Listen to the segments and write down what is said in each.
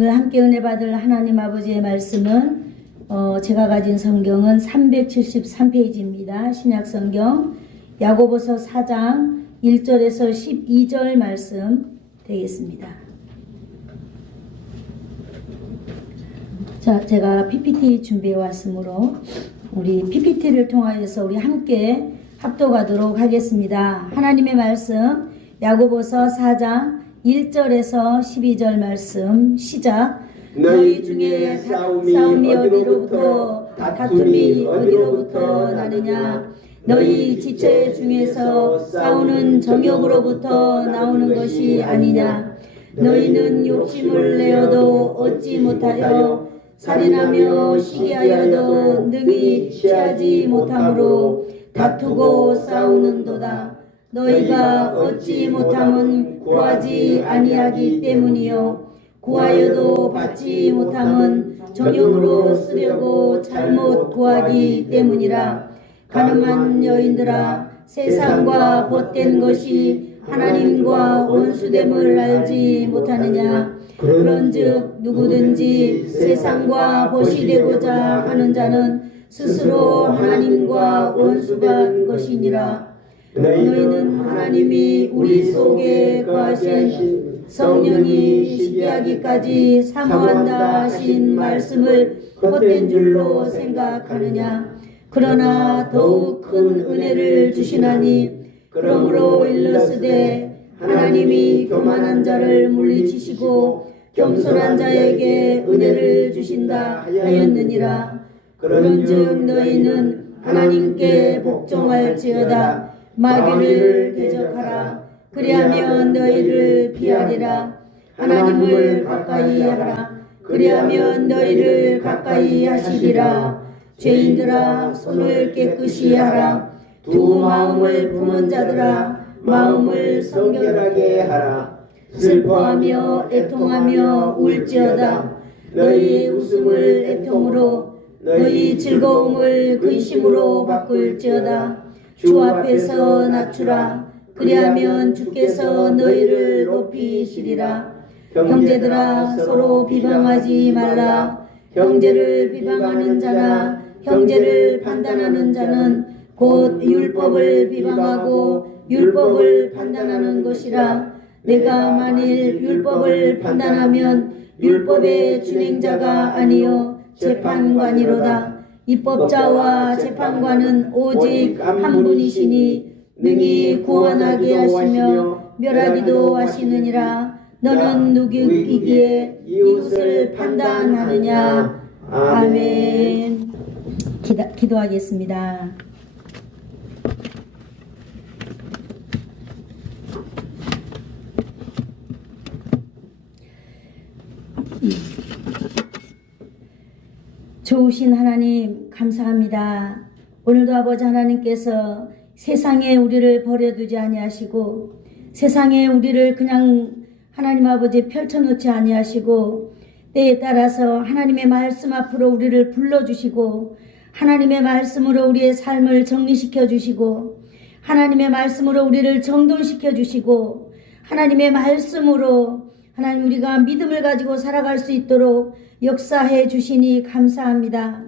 오늘 함께 은혜 받을 하나님 아버지의 말씀은 제가 가진 성경은 373페이지입니다. 신약성경 야고보서 4장 1절에서 12절 말씀 되겠습니다. 자, 제가 PPT 준비해 왔으므로 우리 PPT를 통하여서 우리 함께 합독하도록 하겠습니다. 하나님의 말씀 야고보서 4장 1절에서 12절 말씀 시작. 너희 중에 싸움이 어디로부터 다툼이 어디로부터 나느냐. 너희 지체 중에서 싸우는 정욕으로부터 나오는 것이 아니냐. 너희는 욕심을 내어도 얻지 못하여 살인하며 시기하여도 능히 취하지 못하므로 다투고 싸우는도다. 너희가 얻지 못함은 구하지 아니하기 때문이요 구하여도 받지 못함은 정욕으로 쓰려고 잘못 구하기 때문이라. 가늠한 여인들아, 세상과 벗된 것이 하나님과 원수됨을 알지 못하느냐. 그런즉 누구든지 세상과 벗이 되고자 하는 자는 스스로 하나님과 원수가 된 것이니라. 너희는 하나님이 우리 속에 거하신 성령이 시기하기까지 사모한다 하신 말씀을 헛된 줄로 생각하느냐. 그러나 더욱 큰 은혜를 주시나니 그러므로 일렀으되 하나님이 교만한 자를 물리치시고 겸손한 자에게 은혜를 주신다 하였느니라. 그런즉 너희는 하나님께 복종할지어다. 마귀를 대적하라. 그리하면 너희를 피하리라. 하나님을 가까이 하라. 그리하면 너희를 가까이 하시리라. 죄인들아, 손을 깨끗이 하라. 두 마음을 품은 자들아, 마음을 성결하게 하라. 슬퍼하며 애통하며 울지어다. 너희 웃음을 애통으로, 너희 즐거움을 근심으로 바꿀지어다. 주 앞에서 낮추라. 그리하면 주께서 너희를 높이시리라. 형제들아, 서로 비방하지 말라. 형제를 비방하는 자나 형제를 판단하는 자는 곧 율법을 비방하고 율법을 판단하는 것이라. 내가 만일 율법을 판단하면 율법의 준행자가 아니요 재판관이로다. 입법자와 재판관은 오직 한 분이시니 능히 구원하게 하시며 멸하기도 하시느니라. 너는 누구이기에 이웃을 판단하느냐. 아멘. 기도하겠습니다. 좋으신 하나님 감사합니다. 오늘도 아버지 하나님께서 세상에 우리를 버려두지 아니하시고 세상에 우리를 그냥 하나님 아버지 펼쳐놓지 아니하시고 때에 따라서 하나님의 말씀 앞으로 우리를 불러주시고 하나님의 말씀으로 우리의 삶을 정리시켜 주시고 하나님의 말씀으로 우리를 정돈시켜 주시고 하나님의 말씀으로 하나님 우리가 믿음을 가지고 살아갈 수 있도록 역사해 주시니 감사합니다.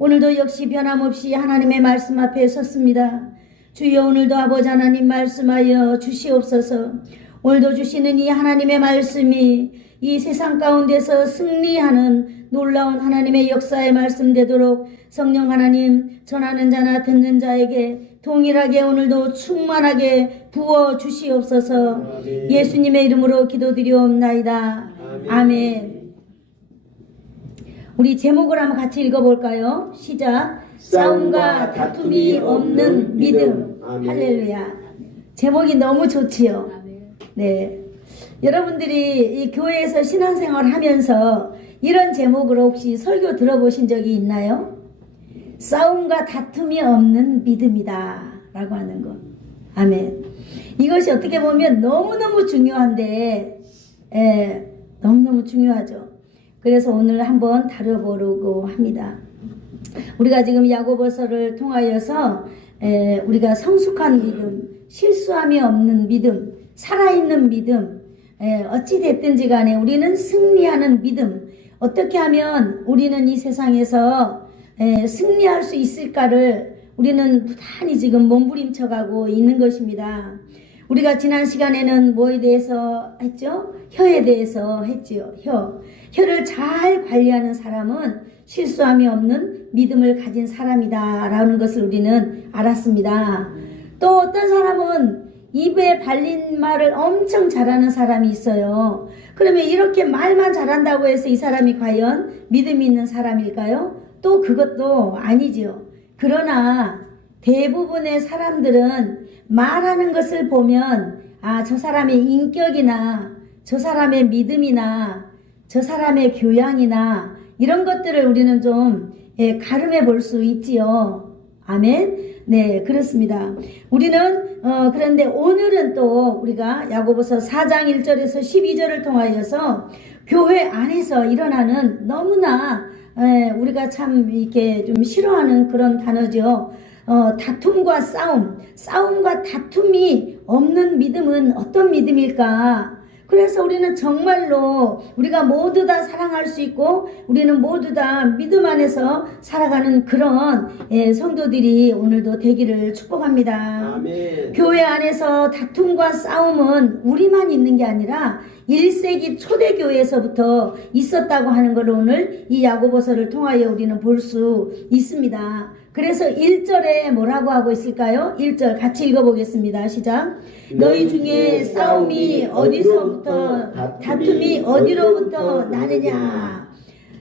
오늘도 역시 변함없이 하나님의 말씀 앞에 섰습니다. 주여 오늘도 아버지 하나님 말씀하여 주시옵소서. 오늘도 주시는 이 하나님의 말씀이 이 세상 가운데서 승리하는 놀라운 하나님의 역사의 말씀 되도록 성령 하나님 전하는 자나 듣는 자에게 동일하게 오늘도 충만하게 부어 주시옵소서. 예수님의 이름으로 기도드리옵나이다. 아멘. 우리 제목을 한번 같이 읽어볼까요? 시작. 싸움과 다툼이 없는 믿음. 할렐루야. 제목이 너무 좋지요. 네. 여러분들이 이 교회에서 신앙생활을 하면서 이런 제목으로 혹시 설교 들어보신 적이 있나요? 싸움과 다툼이 없는 믿음이다 라고 하는 것. 아멘. 이것이 어떻게 보면 너무너무 중요한데 너무너무 중요하죠. 그래서 오늘 한번 다뤄보려고 합니다. 우리가 지금 야고보서를 통하여서 우리가 성숙한 믿음, 실수함이 없는 믿음, 살아있는 믿음, 어찌 됐든지 간에 우리는 승리하는 믿음, 어떻게 하면 우리는 이 세상에서 승리할 수 있을까를 우리는 부단히 지금 몸부림쳐가고 있는 것입니다. 우리가 지난 시간에는 뭐에 대해서 했죠? 혀에 대해서 했지요. 혀를 잘 관리하는 사람은 실수함이 없는 믿음을 가진 사람이다 라는 것을 우리는 알았습니다. 또 어떤 사람은 입에 발린 말을 엄청 잘하는 사람이 있어요. 그러면 이렇게 말만 잘한다고 해서 이 사람이 과연 믿음이 있는 사람일까요? 또 그것도 아니지요. 그러나 대부분의 사람들은 말하는 것을 보면 저 사람의 인격이나 저 사람의 믿음이나 저 사람의 교양이나 이런 것들을 우리는 좀 가름해 볼 수 있지요. 아멘. 네, 그렇습니다. 우리는 그런데 오늘은 또 우리가 야고보서 4장 1절에서 12절을 통하여서 교회 안에서 일어나는 너무나 우리가 참 이렇게 좀 싫어하는 그런 단어죠. 다툼과 싸움과 다툼이 없는 믿음은 어떤 믿음일까? 그래서 우리는 정말로 우리가 모두 다 사랑할 수 있고 우리는 모두 다 믿음 안에서 살아가는 그런 성도들이 오늘도 되기를 축복합니다. 아멘. 교회 안에서 다툼과 싸움은 우리만 있는 게 아니라 1세기 초대교회에서부터 있었다고 하는 걸 오늘 이 야고보서를 통하여 우리는 볼 수 있습니다. 그래서 1절에 뭐라고 하고 있을까요? 1절 같이 읽어보겠습니다. 시작. 너희 중에 싸움이 어디서부터 다툼이 어디로부터 나느냐.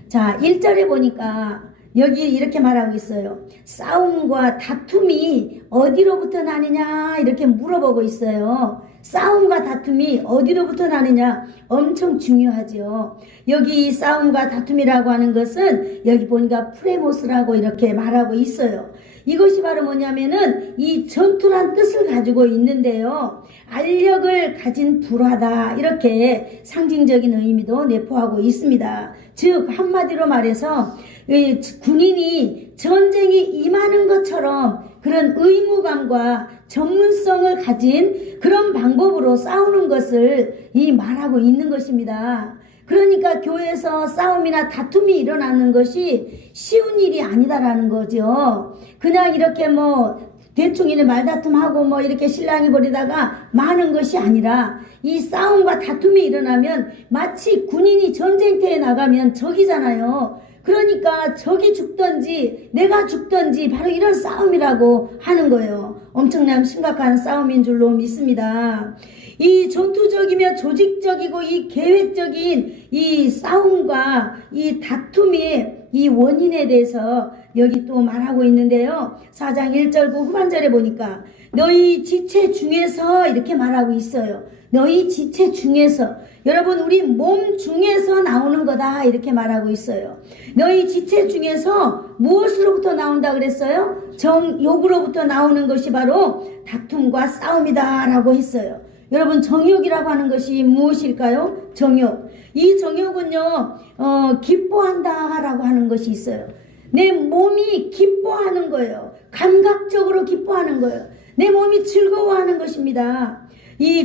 자, 1절에 보니까 여기 이렇게 말하고 있어요. 싸움과 다툼이 어디로부터 나느냐 이렇게 물어보고 있어요. 싸움과 다툼이 어디로부터 나느냐 엄청 중요하죠. 여기 이 싸움과 다툼이라고 하는 것은 여기 보니까 프레모스라고 이렇게 말하고 있어요. 이것이 바로 뭐냐면은 이 전투란 뜻을 가지고 있는데요. 알력을 가진 불화다 이렇게 상징적인 의미도 내포하고 있습니다. 즉 한마디로 말해서 군인이 전쟁이 임하는 것처럼 그런 의무감과 전문성을 가진 그런 방법으로 싸우는 것을 말하고 있는 것입니다. 그러니까 교회에서 싸움이나 다툼이 일어나는 것이 쉬운 일이 아니다라는 거죠. 그냥 이렇게 대충 이렇게 말다툼하고 이렇게 실랑이 벌이다가 마는 것이 아니라 이 싸움과 다툼이 일어나면 마치 군인이 전쟁터에 나가면 적이잖아요. 그러니까 적이 죽든지 내가 죽든지 바로 이런 싸움이라고 하는 거예요. 엄청난 심각한 싸움인 줄로 믿습니다. 이 전투적이며 조직적이고 이 계획적인 이 싸움과 이 다툼의 이 원인에 대해서 여기 또 말하고 있는데요. 4장 1절 후반절에 보니까 너희 지체 중에서 이렇게 말하고 있어요. 너희 지체 중에서, 여러분 우리 몸 중에서 나오는 거다 이렇게 말하고 있어요. 너희 지체 중에서 무엇으로부터 나온다 그랬어요? 정욕으로부터 나오는 것이 바로 다툼과 싸움이다 라고 했어요. 여러분 정욕이라고 하는 것이 무엇일까요? 정욕. 이 정욕은요 기뻐한다 라고 하는 것이 있어요. 내 몸이 기뻐하는 거예요. 감각적으로 기뻐하는 거예요. 내 몸이 즐거워하는 것입니다.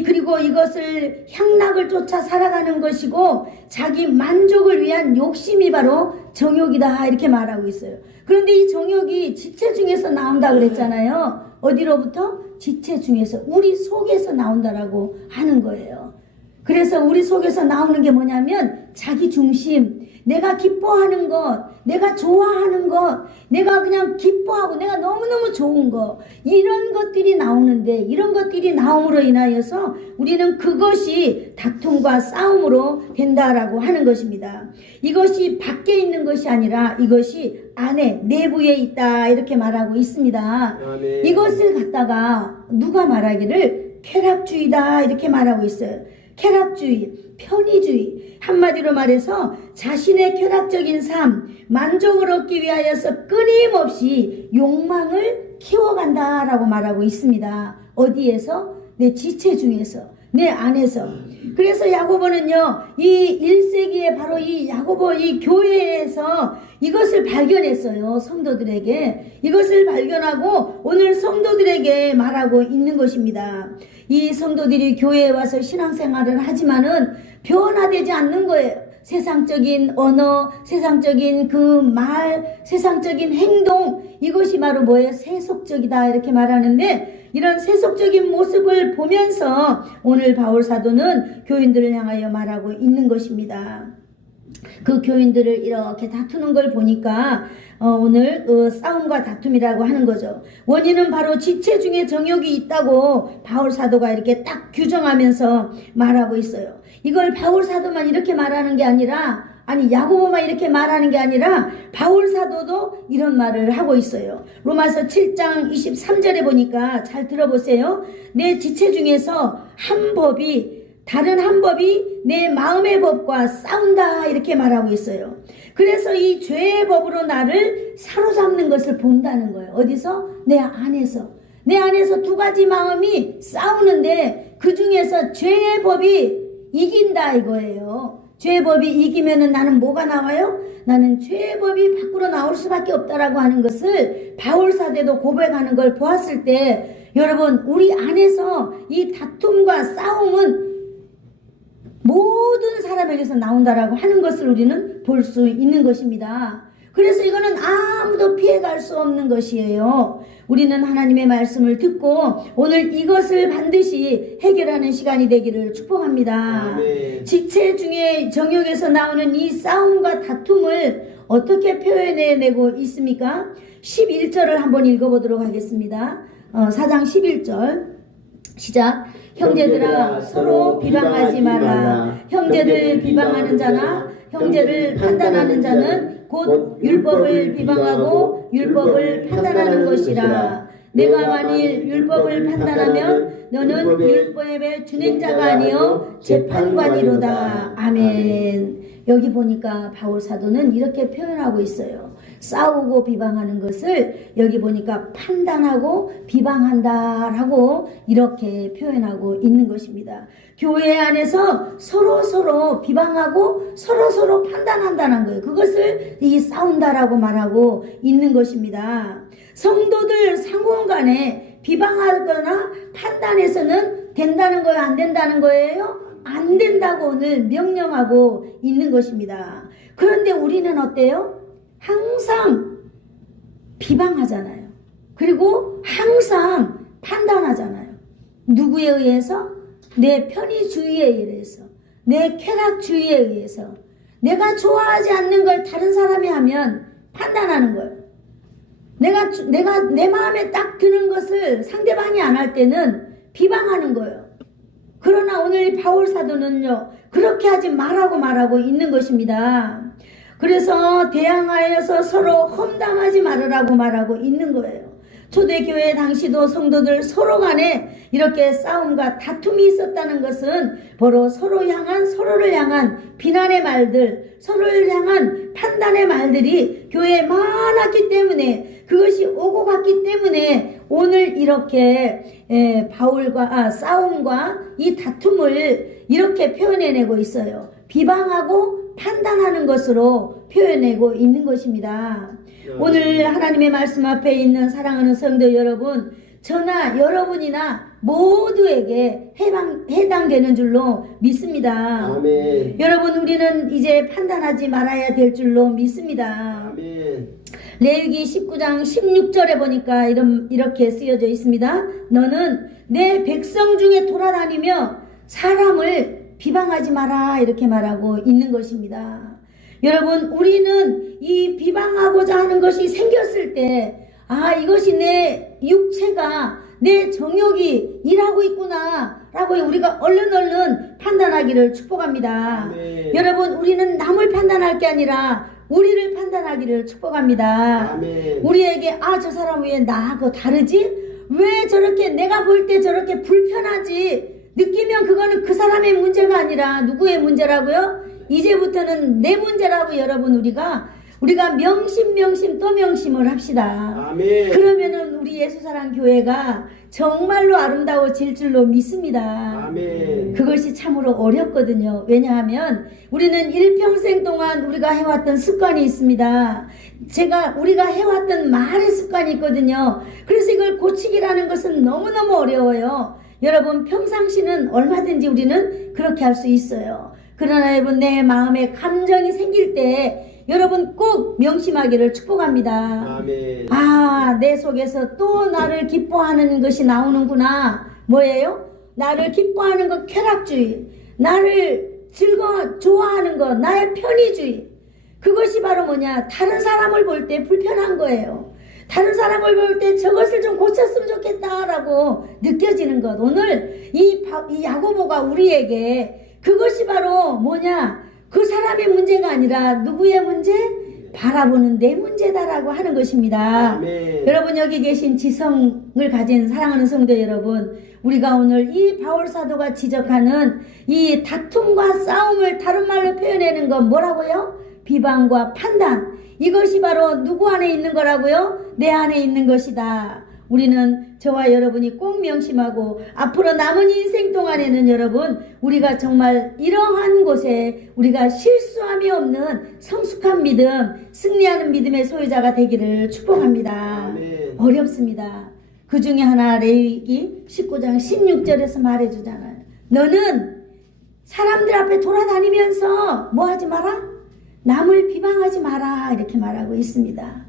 그리고 이것을 향락을 쫓아 살아가는 것이고 자기 만족을 위한 욕심이 바로 정욕이다 이렇게 말하고 있어요. 그런데 이 정욕이 지체 중에서 나온다 그랬잖아요. 어디로부터? 지체 중에서, 우리 속에서 나온다라고 하는 거예요. 그래서 우리 속에서 나오는 게 뭐냐면 자기 중심, 내가 기뻐하는 것, 내가 좋아하는 것, 내가 그냥 기뻐하고 내가 너무너무 좋은 것, 이런 것들이 나오는데 이런 것들이 나옴으로 인하여서 우리는 그것이 다툼과 싸움으로 된다라고 하는 것입니다. 이것이 밖에 있는 것이 아니라 이것이 안에 내부에 있다 이렇게 말하고 있습니다. 네. 이것을 갖다가 누가 말하기를 쾌락주의다 이렇게 말하고 있어요. 쾌락주의, 편의주의, 한마디로 말해서 자신의 쾌락적인 삶, 만족을 얻기 위하여서 끊임없이 욕망을 키워간다라고 말하고 있습니다. 어디에서? 내 지체 중에서, 내 안에서. 그래서 야고보는요, 이 1세기에 바로 이 야고보 이 교회에서 이것을 발견했어요. 성도들에게. 이것을 발견하고 오늘 성도들에게 말하고 있는 것입니다. 이 성도들이 교회에 와서 신앙생활을 하지만은 변화되지 않는 거예요. 세상적인 언어, 세상적인 그 말, 세상적인 행동, 이것이 바로 뭐예요? 세속적이다 이렇게 말하는데, 이런 세속적인 모습을 보면서 오늘 바울 사도는 교인들을 향하여 말하고 있는 것입니다. 그 교인들을 이렇게 다투는 걸 보니까 오늘 싸움과 다툼이라고 하는 거죠. 원인은 바로 지체 중에 정욕이 있다고 바울 사도가 이렇게 딱 규정하면서 말하고 있어요. 이걸 바울 사도만 이렇게 말하는 게 아니라, 아니 야고보만 이렇게 말하는 게 아니라 바울 사도도 이런 말을 하고 있어요. 로마서 7장 23절에 보니까 잘 들어보세요. 내 지체 중에서 다른 한 법이 내 마음의 법과 싸운다 이렇게 말하고 있어요. 그래서 이 죄의 법으로 나를 사로잡는 것을 본다는 거예요. 어디서? 내 안에서. 내 안에서 두 가지 마음이 싸우는데 그 중에서 죄의 법이 이긴다 이거예요. 죄의 법이 이기면은 나는 뭐가 나와요? 나는 죄의 법이 밖으로 나올 수밖에 없다라고 하는 것을 바울 사도도 고백하는 걸 보았을 때, 여러분 우리 안에서 이 다툼과 싸움은 모든 사람에게서 나온다라고 하는 것을 우리는 볼 수 있는 것입니다. 그래서 이거는 아무도 피해갈 수 없는 것이에요. 우리는 하나님의 말씀을 듣고 오늘 이것을 반드시 해결하는 시간이 되기를 축복합니다. 아멘. 지체 중에 정욕에서 나오는 이 싸움과 다툼을 어떻게 표현해내고 있습니까? 11절을 한번 읽어보도록 하겠습니다. 4장 11절 시작. 형제들아 서로 비방하지 말라. 형제를 비방하는 자나 형제를 판단하는 자는 곧 율법을 비방하고 율법을 판단하는 것이라. 내가 만일 율법을 판단하면 너는 율법의 준행자가 아니요 재판관이로다. 아멘. 여기 보니까 바울 사도는 이렇게 표현하고 있어요. 싸우고 비방하는 것을 여기 보니까 판단하고 비방한다라고 이렇게 표현하고 있는 것입니다. 교회 안에서 서로 비방하고 서로 판단한다는 거예요. 그것을 이 싸운다라고 말하고 있는 것입니다. 성도들 상호 간에 비방하거나 판단해서는 된다는 거예요? 안 된다는 거예요? 안 된다고 오늘 명령하고 있는 것입니다. 그런데 우리는 어때요? 항상 비방하잖아요. 그리고 항상 판단하잖아요. 누구에 의해서? 내 편의주의에 의해서, 내 쾌락주의에 의해서. 내가 좋아하지 않는 걸 다른 사람이 하면 판단하는 거예요. 내가 내 마음에 딱 드는 것을 상대방이 안 할 때는 비방하는 거예요. 그러나 오늘 바울 사도는요, 그렇게 하지 말라고 있는 것입니다. 그래서 대항하여서 서로 험담하지 말으라고 말하고 있는 거예요. 초대교회 당시도 성도들 서로 간에 이렇게 싸움과 다툼이 있었다는 것은 바로 서로를 향한 비난의 말들, 서로를 향한 판단의 말들이 교회에 많았기 때문에, 그것이 오고 갔기 때문에 오늘 이렇게 싸움과 이 다툼을 이렇게 표현해내고 있어요. 비방하고 판단하는 것으로 표현하고 있는 것입니다. 오늘 하나님의 말씀 앞에 있는 사랑하는 성도 여러분, 저나 여러분이나 모두에게 해당되는 줄로 믿습니다. 아멘. 여러분, 우리는 이제 판단하지 말아야 될 줄로 믿습니다. 아멘. 레위기 19장 16절에 보니까 이렇게 쓰여져 있습니다. 너는 내 백성 중에 돌아다니며 사람을 비방하지 마라, 이렇게 말하고 있는 것입니다. 여러분, 우리는 이 비방하고자 하는 것이 생겼을 때, 이것이 내 육체가, 내 정욕이 일하고 있구나 라고 우리가 얼른 판단하기를 축복합니다. 아멘. 여러분, 우리는 남을 판단할 게 아니라 우리를 판단하기를 축복합니다. 아멘. 우리에게 저 사람 왜 나하고 다르지? 왜 저렇게 내가 볼 때 저렇게 불편하지? 느끼면 그거는 그 사람의 문제가 아니라 누구의 문제라고요? 이제부터는 내 문제라고. 여러분, 우리가 명심 또 명심을 합시다. 아멘. 그러면은 우리 예수사랑 교회가 정말로 아름다워질 줄로 믿습니다. 아멘. 그것이 참으로 어렵거든요. 왜냐하면 우리는 일평생 동안 우리가 해왔던 습관이 있습니다. 우리가 해왔던 말의 습관이 있거든요. 그래서 이걸 고치기라는 것은 너무너무 어려워요. 여러분 평상시는 얼마든지 우리는 그렇게 할 수 있어요. 그러나 여러분 내 마음에 감정이 생길 때 여러분 꼭 명심하기를 축복합니다. 아멘. 아, 내 속에서 또 나를 기뻐하는 것이 나오는구나. 뭐예요? 나를 기뻐하는 것 쾌락주의, 나를 좋아하는 것 나의 편의주의. 그것이 바로 뭐냐? 다른 사람을 볼 때 불편한 거예요. 다른 사람을 볼 때 저것을 좀 고쳤으면 좋겠다라고 느껴지는 것. 오늘 이 야고보가 우리에게 그것이 바로 뭐냐? 그 사람의 문제가 아니라 누구의 문제? 바라보는 내 문제다라고 하는 것입니다. 아멘. 여러분 여기 계신 지성을 가진 사랑하는 성도 여러분, 우리가 오늘 이 바울 사도가 지적하는 이 다툼과 싸움을 다른 말로 표현하는 건 뭐라고요? 비방과 판단. 이것이 바로 누구 안에 있는 거라고요? 내 안에 있는 것이다. 우리는 저와 여러분이 꼭 명심하고 앞으로 남은 인생 동안에는 여러분 우리가 정말 이러한 곳에 우리가 실수함이 없는 성숙한 믿음, 승리하는 믿음의 소유자가 되기를 축복합니다. 아멘. 어렵습니다. 그 중에 하나 레위기 19장 16절에서 말해주잖아요. 너는 사람들 앞에 돌아다니면서 뭐 하지 마라? 남을 비방하지 마라 이렇게 말하고 있습니다.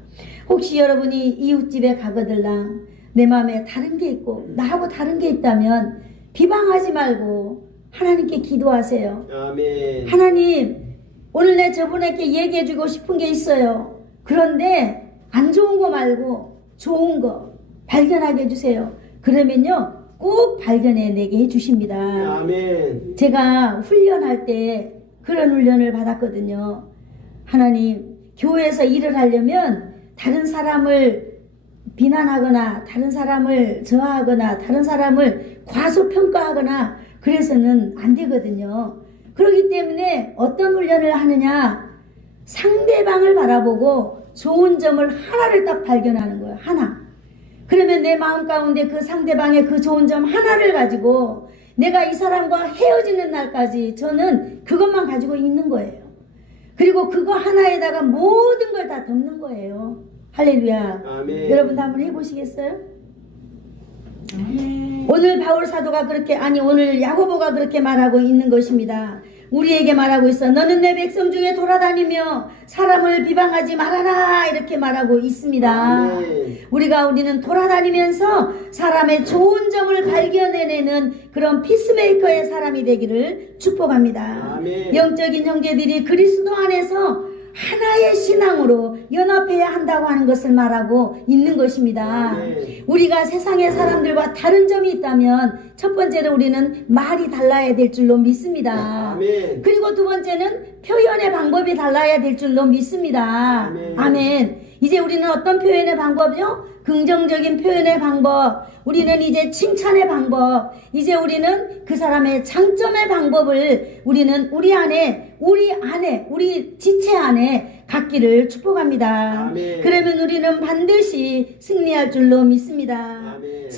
혹시 여러분이 이웃집에 가거들랑 내 마음에 다른 게 있고 나하고 다른 게 있다면 비방하지 말고 하나님께 기도하세요. 아멘. 하나님, 오늘 내 저분에게 얘기해 주고 싶은 게 있어요. 그런데 안 좋은 거 말고 좋은 거 발견하게 해주세요. 그러면요 꼭 발견해 내게 해주십니다. 아멘. 제가 훈련할 때 그런 훈련을 받았거든요. 하나님, 교회에서 일을 하려면 다른 사람을 비난하거나 다른 사람을 저하하거나 다른 사람을 과소평가하거나 그래서는 안 되거든요. 그렇기 때문에 어떤 훈련을 하느냐, 상대방을 바라보고 좋은 점을 하나를 딱 발견하는 거예요. 하나. 그러면 내 마음 가운데 그 상대방의 그 좋은 점 하나를 가지고 내가 이 사람과 헤어지는 날까지 저는 그것만 가지고 있는 거예요. 그리고 그거 하나에다가 모든 걸 다 덮는 거예요. 할렐루야. 아멘. 여러분도 한번 해보시겠어요? 오늘 바울 사도가 오늘 야고보가 그렇게 말하고 있는 것입니다. 우리에게 말하고 있어. 너는 내 백성 중에 돌아다니며 사람을 비방하지 말아라 이렇게 말하고 있습니다. 아멘. 우리는 돌아다니면서 사람의 좋은 점을 발견해내는 그런 피스메이커의 사람이 되기를 축복합니다. 아멘. 영적인 형제들이 그리스도 안에서 하나의 신앙으로 연합해야 한다고 하는 것을 말하고 있는 것입니다. 아멘. 우리가 세상의 사람들과 다른 점이 있다면 첫 번째로 우리는 말이 달라야 될 줄로 믿습니다. 아멘. 그리고 두 번째는 표현의 방법이 달라야 될 줄로 믿습니다. 아멘. 아멘. 이제 우리는 어떤 표현의 방법이요? 긍정적인 표현의 방법, 우리는 이제 칭찬의 방법, 이제 우리는 그 사람의 장점의 방법을 우리는 우리 지체 안에 갖기를 축복합니다. 아멘. 그러면 우리는 반드시 승리할 줄로 믿습니다. 아멘.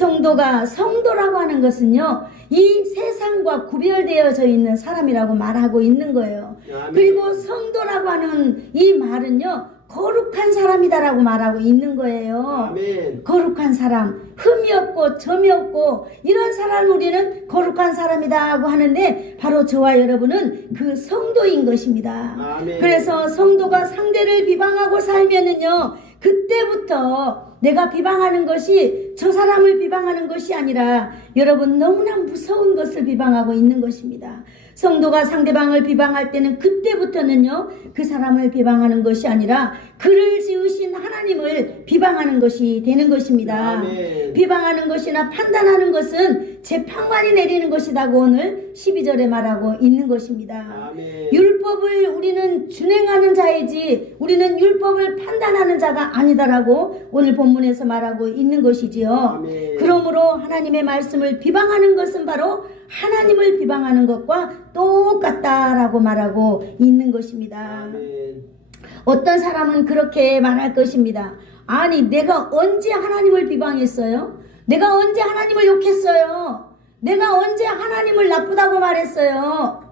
성도라고 하는 것은요, 이 세상과 구별되어져 있는 사람이라고 말하고 있는 거예요. 아멘. 그리고 성도라고 하는 이 말은요, 거룩한 사람이다라고 말하고 있는 거예요. 아멘. 거룩한 사람, 흠이 없고 점이 없고 이런 사람을 우리는 거룩한 사람이다 하고 하는데 바로 저와 여러분은 그 성도인 것입니다. 아멘. 그래서 성도가 상대를 비방하고 살면은요, 그때부터 내가 비방하는 것이 저 사람을 비방하는 것이 아니라 여러분 너무나 무서운 것을 비방하고 있는 것입니다. 성도가 상대방을 비방할 때는 그때부터는요, 그 사람을 비방하는 것이 아니라 그를 지으신 하나님을 비방하는 것이 되는 것입니다. 아멘. 비방하는 것이나 판단하는 것은 재판관이 내리는 것이라고 오늘 12절에 말하고 있는 것입니다. 아멘. 율법을 우리는 준행하는 자이지 우리는 율법을 판단하는 자가 아니다라고 오늘 본문에서 말하고 있는 것이지요. 아멘. 그러므로 하나님의 말씀을 비방하는 것은 바로 하나님을 비방하는 것과 똑같다라고 말하고 있는 것입니다. 아멘. 어떤 사람은 그렇게 말할 것입니다. 아니, 내가 언제 하나님을 비방했어요? 내가 언제 하나님을 욕했어요? 내가 언제 하나님을 나쁘다고 말했어요?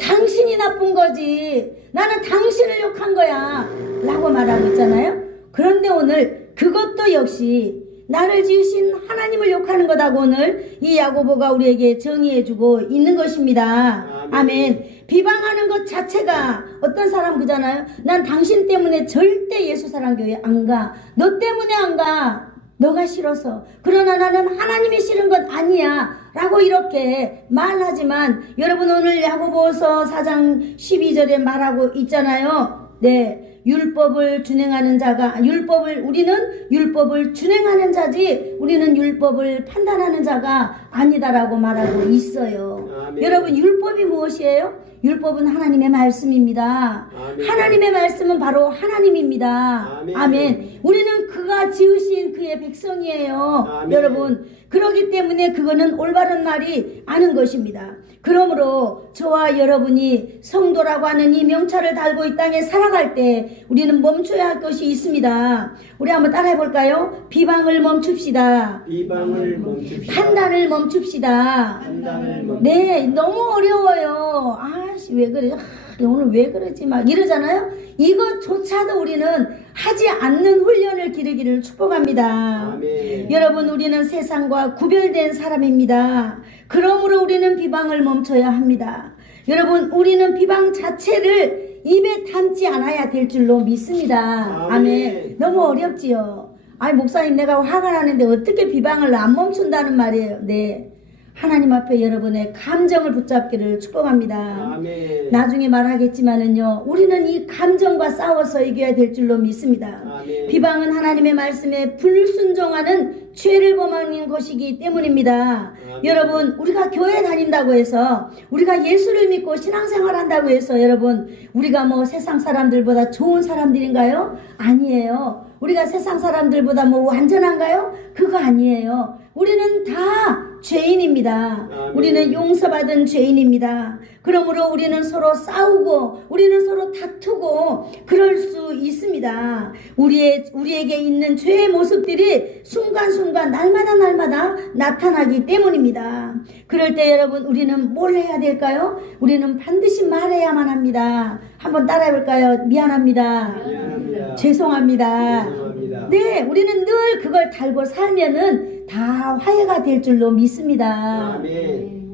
당신이 나쁜 거지. 나는 당신을 욕한 거야. 라고 말하고 있잖아요. 그런데 오늘 그것도 역시 나를 지으신 하나님을 욕하는 거다고 오늘 이 야고보가 우리에게 정의해주고 있는 것입니다. 아멘. 비방하는 것 자체가 어떤 사람 그잖아요. 난 당신 때문에 절대 예수사랑교회 안 가. 너 때문에 안 가. 너가 싫어서. 그러나 나는 하나님이 싫은 건 아니야 라고 이렇게 말하지만 여러분 오늘 야고보서 4장 12절에 말하고 있잖아요. 네, 율법을 준행하는 자가 우리는 율법을 준행하는 자지 우리는 율법을 판단하는 자가 아니다라고 말하고 있어요. 아멘. 여러분 율법이 무엇이에요? 율법은 하나님의 말씀입니다. 아멘. 하나님의 말씀은 바로 하나님입니다. 아멘. 아멘. 우리는 그가 지으신 그의 백성이에요. 아멘. 여러분 그렇기 때문에 그거는 올바른 말이 아는 것입니다. 그러므로 저와 여러분이 성도라고 하는 이 명찰을 달고 이 땅에 살아갈 때 우리는 멈춰야 할 것이 있습니다. 우리 한번 따라해 볼까요? 비방을 멈춥시다. 비방을 멈춥시다. 판단을 멈춥시다. 판단을 멈춥시다. 네, 너무 어려워요. 아씨, 왜 그래? 오늘 왜 그러지? 막 이러잖아요? 이것조차도 우리는 하지 않는 훈련을 기르기를 축복합니다. 아멘. 여러분, 우리는 세상과 구별된 사람입니다. 그러므로 우리는 비방을 멈춰야 합니다. 여러분, 우리는 비방 자체를 입에 담지 않아야 될 줄로 믿습니다. 아멘. 너무 어렵지요? 아니, 목사님, 내가 화가 나는데 어떻게 비방을 안 멈춘다는 말이에요. 네. 하나님 앞에 여러분의 감정을 붙잡기를 축복합니다. 아멘. 나중에 말하겠지만은요, 우리는 이 감정과 싸워서 이겨야 될 줄로 믿습니다. 아멘. 비방은 하나님의 말씀에 불순종하는 죄를 범하는 것이기 때문입니다. 아멘. 여러분, 우리가 교회 다닌다고 해서, 우리가 예수를 믿고 신앙생활 한다고 해서 여러분, 우리가 뭐 세상 사람들보다 좋은 사람들인가요? 아니에요. 우리가 세상 사람들보다 뭐 완전한가요? 그거 아니에요. 우리는 다 죄인입니다. 아멘. 우리는 용서받은 죄인입니다. 그러므로 우리는 서로 싸우고 우리는 서로 다투고 그럴 수 있습니다. 우리에게 있는 죄의 모습들이 순간순간 날마다 나타나기 때문입니다. 그럴 때 여러분 우리는 뭘 해야 될까요? 우리는 반드시 말해야만 합니다. 한번 따라해 볼까요? 미안합니다. 미안합니다. 죄송합니다. 죄송합니다. 네, 우리는 늘 그걸 달고 살면은 다 화해가 될 줄로 믿습니다. 아멘.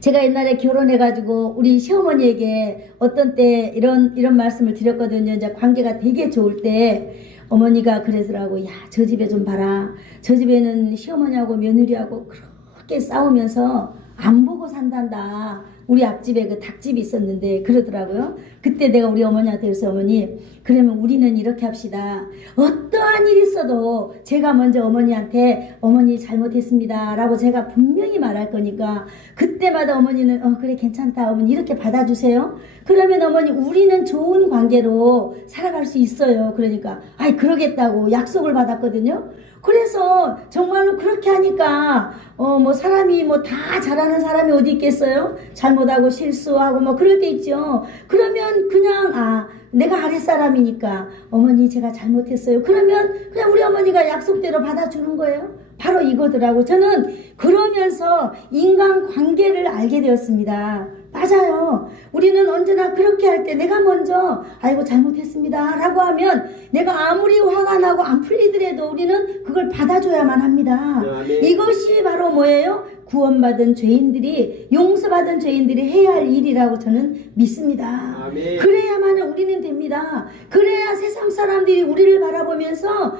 제가 옛날에 결혼해가지고 우리 시어머니에게 어떤 때 이런 말씀을 드렸거든요. 이제 관계가 되게 좋을 때 어머니가 그러더라고. 야, 저 집에 좀 봐라. 저 집에는 시어머니하고 며느리하고 그렇게 싸우면서 안 보고 산단다. 우리 앞집에 그 닭집이 있었는데 그러더라고요. 그때 내가 우리 어머니한테 그래서 어머니 그러면 우리는 이렇게 합시다. 어떠한 일이 있어도 제가 먼저 어머니한테 어머니 잘못했습니다 라고 제가 분명히 말할 거니까 그때마다 어머니는 그래 괜찮다 어머니 이렇게 받아주세요. 그러면 어머니 우리는 좋은 관계로 살아갈 수 있어요. 그러니까 아이 그러겠다고 약속을 받았거든요. 그래서 정말로 그렇게 하니까 뭐 사람이 뭐 다 잘하는 사람이 어디 있겠어요? 잘못하고 실수하고 뭐 그럴 때 있죠. 그러면 그냥 내가 아랫사람이니까 어머니 제가 잘못했어요. 그러면 그냥 우리 어머니가 약속대로 받아주는 거예요. 바로 이거더라고. 저는 그러면서 인간관계를 알게 되었습니다. 맞아요. 우리는 언제나 그렇게 할 때 내가 먼저 아이고 잘못했습니다 라고 하면 내가 아무리 화가 나고 안 풀리더라도 우리는 그걸 받아줘야만 합니다. 네. 이것이 바로 뭐예요? 구원받은 죄인들이 용서받은 죄인들이 해야 할 일이라고 저는 믿습니다. 아멘. 그래야만 우리는 됩니다. 그래야 세상 사람들이 우리를 바라보면서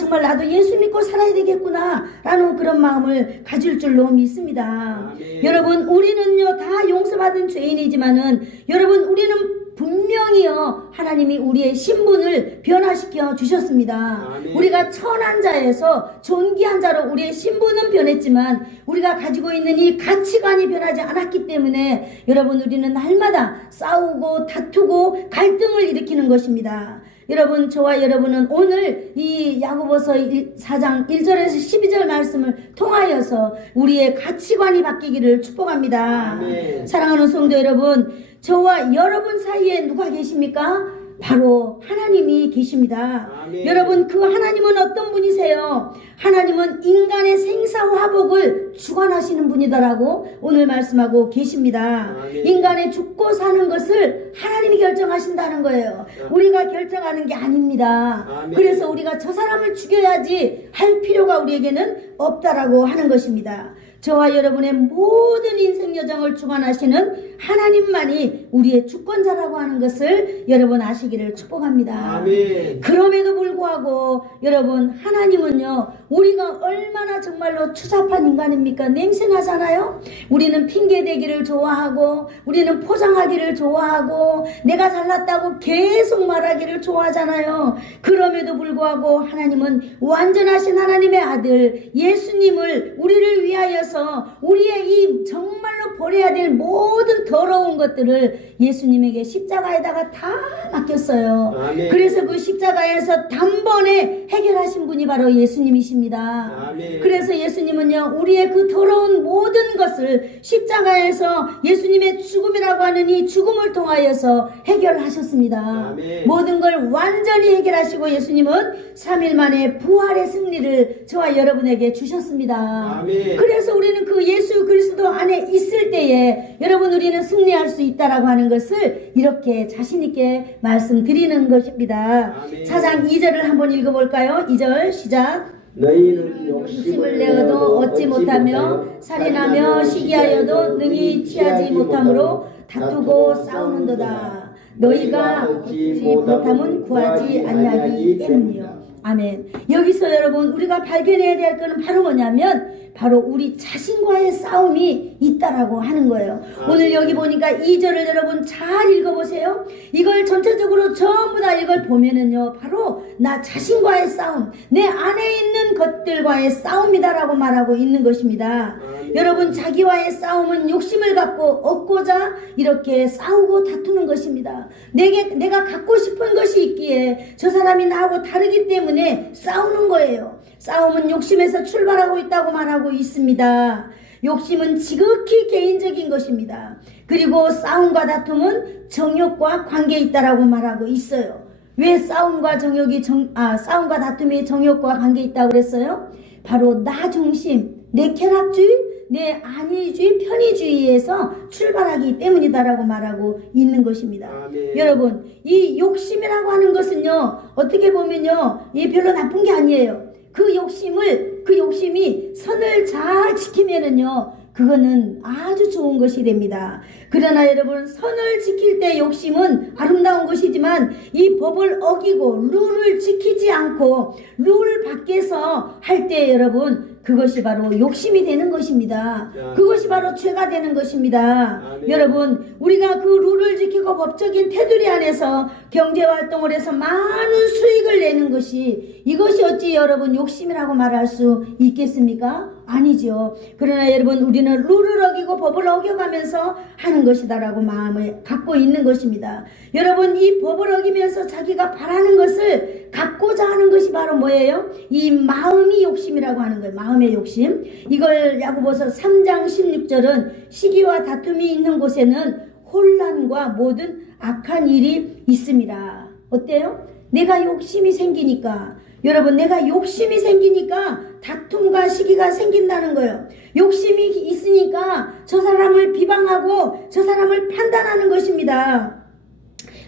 정말 나도 예수 믿고 살아야 되겠구나 라는 그런 마음을 가질 줄로 믿습니다. 아멘. 여러분 우리는요 다 용서받은 죄인이지만은 여러분 우리는 분명히요 하나님이 우리의 신분을 변화시켜 주셨습니다. 아멘. 우리가 천한 자에서 존귀한 자로 우리의 신분은 변했지만 우리가 가지고 있는 이 가치관이 변하지 않았기 때문에 여러분 우리는 날마다 싸우고 다투고 갈등을 일으키는 것입니다. 여러분 저와 여러분은 오늘 이 야고보서 4장 1절에서 12절 말씀을 통하여서 우리의 가치관이 바뀌기를 축복합니다. 아멘. 사랑하는 성도 여러분, 저와 여러분 사이에 누가 계십니까? 바로 하나님이 계십니다. 아멘. 여러분, 그 하나님은 어떤 분이세요? 하나님은 인간의 생사화복을 주관하시는 분이다라고 오늘 말씀하고 계십니다. 아멘. 인간의 죽고 사는 것을 하나님이 결정하신다는 거예요. 우리가 결정하는 게 아닙니다. 아멘. 그래서 우리가 저 사람을 죽여야지 할 필요가 우리에게는 없다라고 하는 것입니다. 저와 여러분의 모든 인생 여정을 주관하시는 하나님만이 우리의 주권자라고 하는 것을 여러분 아시기를 축복합니다. 아멘. 그럼에도 불구하고 여러분, 하나님은요, 우리가 얼마나 정말로 추잡한 인간입니까? 냄새나잖아요? 우리는 핑계대기를 좋아하고, 우리는 포장하기를 좋아하고, 내가 잘났다고 계속 말하기를 좋아하잖아요. 그럼에도 불구하고 하나님은 완전하신 하나님의 아들 예수님을 우리를 위하여서 우리의 이 정말로 버려야 될 모든 더러운 것들을 예수님에게 십자가에다가 다 맡겼어요. 아멘. 그래서 그 십자가에서 단번에 해결하신 분이 바로 예수님이십니다. 아멘. 그래서 예수님은요, 우리의 그 더러운 모든 것을 십자가에서 예수님의 죽음이라고 하는 이 죽음을 통하여서 해결하셨습니다. 아멘. 모든 걸 완전히 해결하시고 예수님은 3일 만에 부활의 승리를 저와 여러분에게 주셨습니다. 아멘. 그래서 우리는 그 예수 그리스도 안에 있을 때에 여러분, 우리는 승리할 수 있다라고 하는 것을 이렇게 자신 있게 말씀드리는 것입니다. 아멘. 4장 2절을 한번 읽어볼까요? 2절 시작. 너희는 욕심을 내어도 얻지 못하며 살인하며 시기하여도 능히 취하지 못함으로 다투고 싸우는도다. 너희가 얻지 못함은 구하지 아니하기 때문이요. 아멘. 여기서 여러분, 우리가 발견해야 될 것은 바로 뭐냐면 바로 우리 자신과의 싸움이 있다라고 하는 거예요. 오늘 여기 보니까 2절을 여러분 잘 읽어보세요. 이걸 전체적으로 전부 다 이걸 보면은요, 바로 나 자신과의 싸움, 내 안에 있는 것들과의 싸움이다라고 말하고 있는 것입니다. 여러분, 자기와의 싸움은 욕심을 갖고 얻고자 이렇게 싸우고 다투는 것입니다. 내가 갖고 싶은 것이 있기에 저 사람이 나하고 다르기 때문에 싸우는 거예요. 싸움은 욕심에서 출발하고 있다고 말하고 있습니다. 욕심은 지극히 개인적인 것입니다. 그리고 싸움과 다툼은 정욕과 관계에 있다라고 말하고 있어요. 왜 싸움과 다툼이 정욕과 관계에 있다고 그랬어요? 바로 나 중심, 내 쾌락주의, 내 안위주의, 편의주의에서 출발하기 때문이다라고 말하고 있는 것입니다. 아멘. 여러분, 이 욕심이라고 하는 것은요, 어떻게 보면요, 이 별로 나쁜 게 아니에요. 그 욕심이 선을 잘 지키면은요, 그거는 아주 좋은 것이 됩니다. 그러나 여러분, 선을 지킬 때 욕심은 아름다운 것이지만 이 법을 어기고 룰을 지키지 않고 룰 밖에서 할 때 여러분, 그것이 바로 욕심이 되는 것입니다. 그것이 바로 죄가 되는 것입니다. 아멘. 여러분, 우리가 그 룰을 지키고 법적인 테두리 안에서 경제활동을 해서 많은 수익을 내는 것이, 이것이 어찌 여러분 욕심이라고 말할 수 있겠습니까? 아니죠. 그러나 여러분, 우리는 룰을 어기고 법을 어겨가면서 하는 것이다라고 마음을 갖고 있는 것입니다. 여러분, 이 법을 어기면서 자기가 바라는 것을 갖고자 하는 것이 바로 뭐예요? 이 마음이 욕심이라고 하는 거예요. 마음의 욕심. 이걸 야고보서 3장 16절은 시기와 다툼이 있는 곳에는 혼란과 모든 악한 일이 있습니다. 어때요? 내가 욕심이 생기니까, 여러분, 내가 욕심이 생기니까 다툼과 시기가 생긴다는 거예요. 욕심이 있으니까 저 사람을 비방하고 저 사람을 판단하는 것입니다.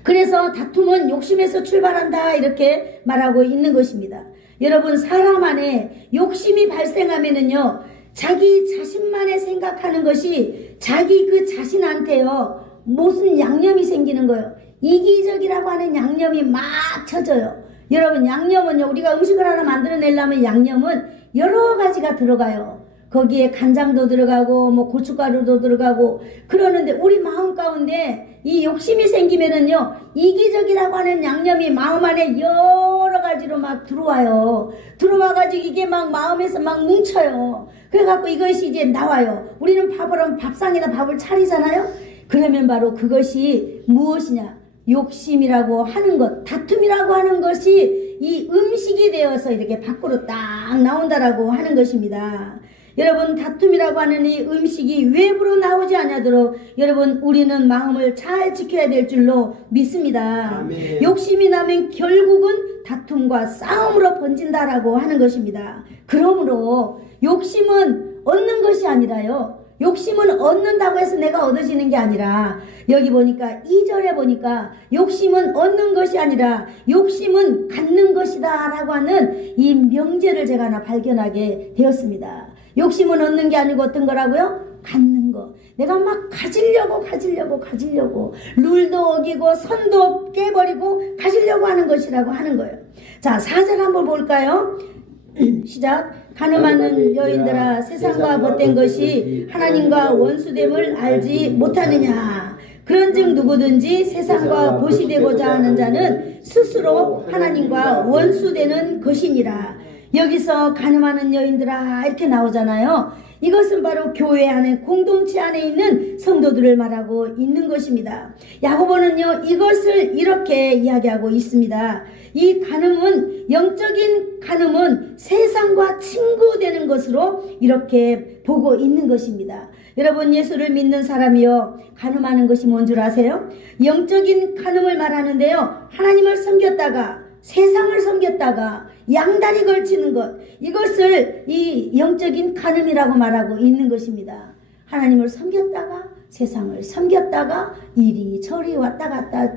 그래서 다툼은 욕심에서 출발한다, 이렇게 말하고 있는 것입니다. 여러분, 사람 안에 욕심이 발생하면은요, 자기 자신만의 생각하는 것이 자기 그 자신한테요, 무슨 양념이 생기는 거예요. 이기적이라고 하는 양념이 막 쳐져요. 여러분, 양념은요, 우리가 음식을 하나 만들어내려면 양념은 여러 가지가 들어가요. 거기에 간장도 들어가고 뭐 고춧가루도 들어가고 그러는데, 우리 마음 가운데 이 욕심이 생기면은요, 이기적이라고 하는 양념이 마음 안에 여러 가지로 막 들어와요. 들어와가지고 이게 막 마음에서 막 뭉쳐요. 그래갖고 이것이 이제 나와요. 우리는 밥을 하면 밥상에다 밥을 차리잖아요. 그러면 바로 그것이 무엇이냐? 욕심이라고 하는 것, 다툼이라고 하는 것이 이 음식이 되어서 이렇게 밖으로 딱 나온다라고 하는 것입니다. 여러분 다툼이라고 하는 이 음식이 외부로 나오지 않도록 여러분 우리는 마음을 잘 지켜야 될 줄로 믿습니다. 아멘. 욕심이 나면 결국은 다툼과 싸움으로 번진다라고 하는 것입니다. 그러므로 욕심은 얻는 것이 아니라요. 욕심은 얻는다고 해서 내가 얻어지는 게 아니라 여기 보니까 2절에 보니까 욕심은 얻는 것이 아니라 욕심은 갖는 것이다 라고 하는 이 명제를 제가 하나 발견하게 되었습니다. 욕심은 얻는 게 아니고 어떤 거라고요? 갖는 거. 내가 막 가지려고 룰도 어기고 선도 깨버리고 가지려고 하는 것이라고 하는 거예요. 자, 4절 한번 볼까요? 시작. 가늠하는 여인들아, 세상과 벗된 것이 하나님과 원수됨을 알지 못하느냐. 그런즉 누구든지 세상과 벗이 되고자 하는 자는 스스로 하나님과 원수되는 것이니라. 여기서 가늠하는 여인들아 이렇게 나오잖아요. 이것은 바로 교회 안에 공동체 안에 있는 성도들을 말하고 있는 것입니다. 야고보는요 이것을 이렇게 이야기하고 있습니다. 이 간음은, 영적인 간음은 세상과 친구되는 것으로 이렇게 보고 있는 것입니다. 여러분, 예수를 믿는 사람이요 간음하는 것이 뭔 줄 아세요? 영적인 간음을 말하는데요, 하나님을 섬겼다가 세상을 섬겼다가 양다리 걸치는 것, 이것을 이 영적인 간음이라고 말하고 있는 것입니다. 하나님을 섬겼다가 세상을 섬겼다가 이리저리 왔다 갔다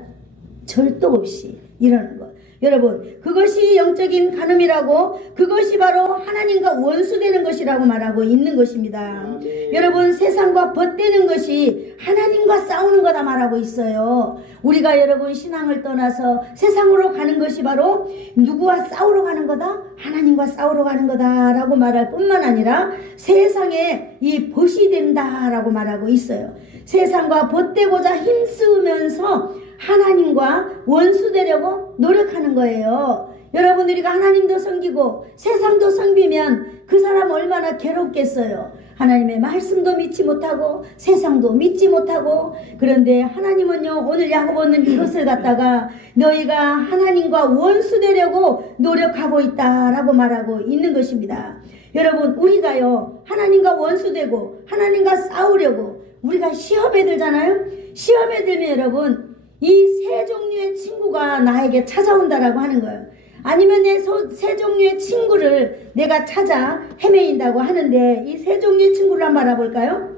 절도 없이 이러는 것. 여러분, 그것이 영적인 간음이라고, 그것이 바로 하나님과 원수되는 것이라고 말하고 있는 것입니다. 여러분, 세상과 벗되는 것이 하나님과 싸우는 거다 말하고 있어요. 우리가 여러분 신앙을 떠나서 세상으로 가는 것이 바로 누구와 싸우러 가는 거다? 하나님과 싸우러 가는 거다 라고 말할 뿐만 아니라 세상에 이 벗이 된다라고 말하고 있어요. 세상과 벗되고자 힘쓰면서 하나님과 원수되려고 노력하는 거예요. 여러분, 우리가 하나님도 섬기고 세상도 섬기면 그 사람 얼마나 괴롭겠어요. 하나님의 말씀도 믿지 못하고 세상도 믿지 못하고. 그런데 하나님은요, 오늘 야고보는 이것을 갖다가 너희가 하나님과 원수되려고 노력하고 있다라고 말하고 있는 것입니다. 여러분, 우리가요 하나님과 원수되고 하나님과 싸우려고 우리가 시험에 들잖아요. 시험에 들면 여러분, 이 세 종류의 친구가 나에게 찾아온다라고 하는 거예요. 아니면 내 세 종류의 친구를 내가 찾아 헤매인다고 하는데, 이 세 종류의 친구를 한번 알아볼까요?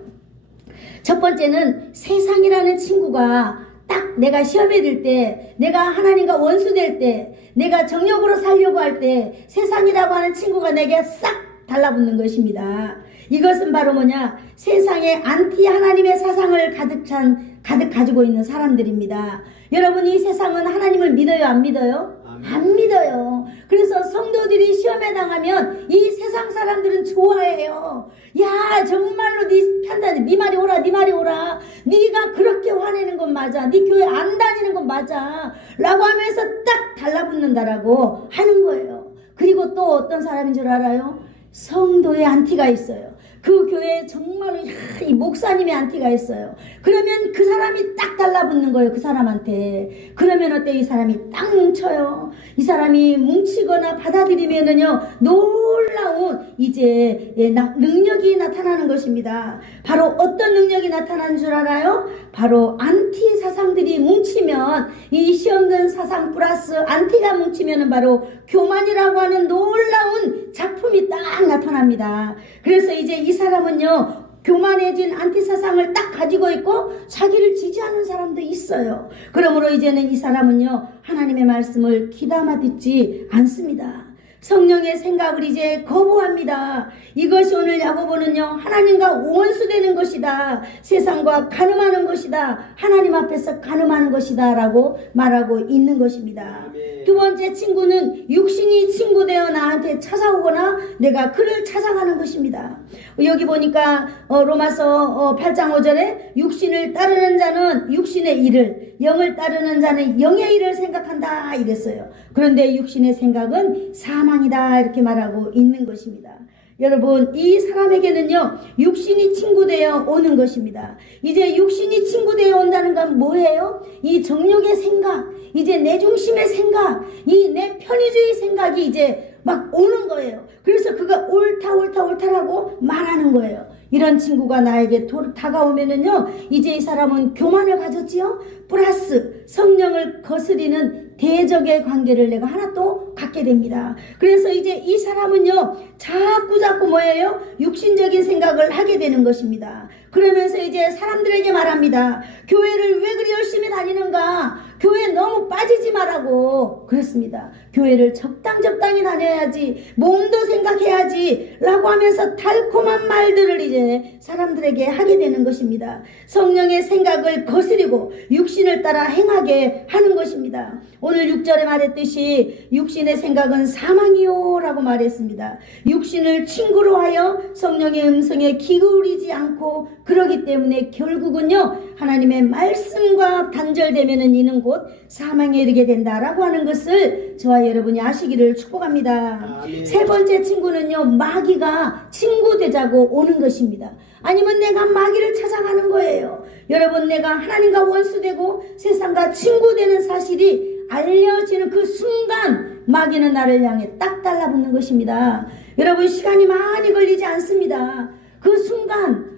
첫 번째는 세상이라는 친구가 딱 내가 시험에 들 때, 내가 하나님과 원수될 때, 내가 정욕으로 살려고 할 때 세상이라고 하는 친구가 내게 싹 달라붙는 것입니다. 이것은 바로 뭐냐? 세상에 안티 하나님의 사상을 가득 가지고 있는 사람들입니다. 여러분, 이 세상은 하나님을 믿어요, 안 믿어요? 안 믿어요. 그래서 성도들이 시험에 당하면 이 세상 사람들은 좋아해요. 야, 정말로 네 판단이, 네 말이 오라, 네 말이 오라. 네가 그렇게 화내는 건 맞아. 네 교회 안 다니는 건 맞아. 라고 하면서 딱 달라붙는다라고 하는 거예요. 그리고 또 어떤 사람인 줄 알아요? 성도의 안티가 있어요. 그 교회에 정말로 이 목사님의 안티가 있어요. 그러면 그 사람이 딱 달라붙는 거예요, 그 사람한테. 그러면 어때? 이 사람이 딱 뭉쳐요. 이 사람이 뭉치거나 받아들이면은요, 놀라운 이제 능력이 나타나는 것입니다. 바로 어떤 능력이 나타나는 줄 알아요? 바로 안티 사상들이 뭉치면, 이 시험된 사상 플러스 안티가 뭉치면은 바로 교만이라고 하는 놀라운 작품이 딱 나타납니다. 그래서 이제 이 사람은요, 교만해진 안티사상을 딱 가지고 있고 자기를 지지하는 사람도 있어요. 그러므로 이제는 이 사람은요, 하나님의 말씀을 귀담아 듣지 않습니다. 성령의 생각을 이제 거부합니다. 이것이 오늘 야고보는요, 하나님과 원수되는 것이다, 세상과 간음하는 것이다, 하나님 앞에서 간음하는 것이다 라고 말하고 있는 것입니다. 아멘. 두 번째 친구는 육신이 친구되어 나한테 찾아오거나 내가 그를 찾아가는 것입니다. 여기 보니까 로마서 8장 5절에 육신을 따르는 자는 육신의 일을, 영을 따르는 자는 영의 일을 생각한다 이랬어요. 그런데 육신의 생각은 사망이다 이렇게 말하고 있는 것입니다. 여러분 이 사람에게는요 육신이 친구되어 오는 것입니다. 이제 육신이 친구되어 온다는 건 뭐예요? 이 정욕의 생각, 이제 내 중심의 생각, 이 내 편의주의 생각이 이제 막 오는 거예요. 그래서 그가 옳다라고 말하는 거예요. 이런 친구가 나에게 다가오면은요 이제 이 사람은 교만을 가졌지요. 플러스 성령을 거스리는 대적의 관계를 내가 하나 또 갖게 됩니다. 그래서 이제 이 사람은요 자꾸 뭐예요? 육신적인 생각을 하게 되는 것입니다. 그러면서 이제 사람들에게 말합니다. 교회를 왜 그리 열심히 다니는가? 교회 너무 빠지지 말라고 그랬습니다. 교회를 적당히 다녀야지, 몸도 생각해야지 라고 하면서 달콤한 말들을 이제 사람들에게 하게 되는 것입니다. 성령의 생각을 거스리고 육신을 따라 행하게 하는 것입니다. 오늘 6절에 말했듯이 육신의 생각은 사망이요 라고 말했습니다. 육신을 친구로 하여 성령의 음성에 기울이지 않고 그러기 때문에 결국은요 하나님의 말씀과 단절되면은 이는 곧 사망에 이르게 된다라고 하는 것을 저와 여러분이 아시기를 축복합니다. 아멘. 세 번째 친구는요 마귀가 친구 되자고 오는 것입니다. 아니면 내가 마귀를 찾아가는 거예요. 여러분 내가 하나님과 원수되고 세상과 친구되는 사실이 알려지는 그 순간 마귀는 나를 향해 딱 달라붙는 것입니다. 여러분 시간이 많이 걸리지 않습니다. 그 순간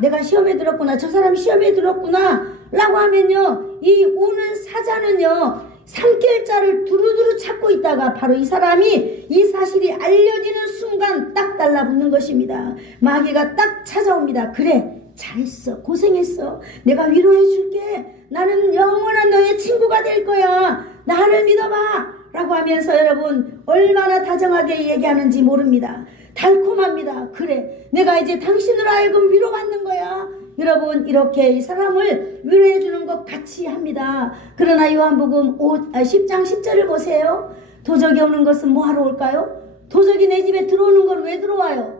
내가 시험에 들었구나, 저 사람 시험에 들었구나 라고 하면요 이 오는 사자는요 삼킬 자를 두루두루 찾고 있다가 바로 이 사람이 이 사실이 알려지는 순간 딱 달라붙는 것입니다. 마귀가 딱 찾아옵니다. 그래 잘했어, 고생했어, 내가 위로해 줄게, 나는 영원한 너의 친구가 될 거야, 나를 믿어봐 라고 하면서 여러분 얼마나 다정하게 얘기하는지 모릅니다. 달콤합니다. 그래 내가 이제 당신으로 하여금 위로받는 거야. 여러분 이렇게 이 사람을 위로해 주는 것 같이 합니다. 그러나 요한복음 10장 10절을 보세요. 도적이 오는 것은 뭐하러 올까요? 도적이 내 집에 들어오는 건 왜 들어와요?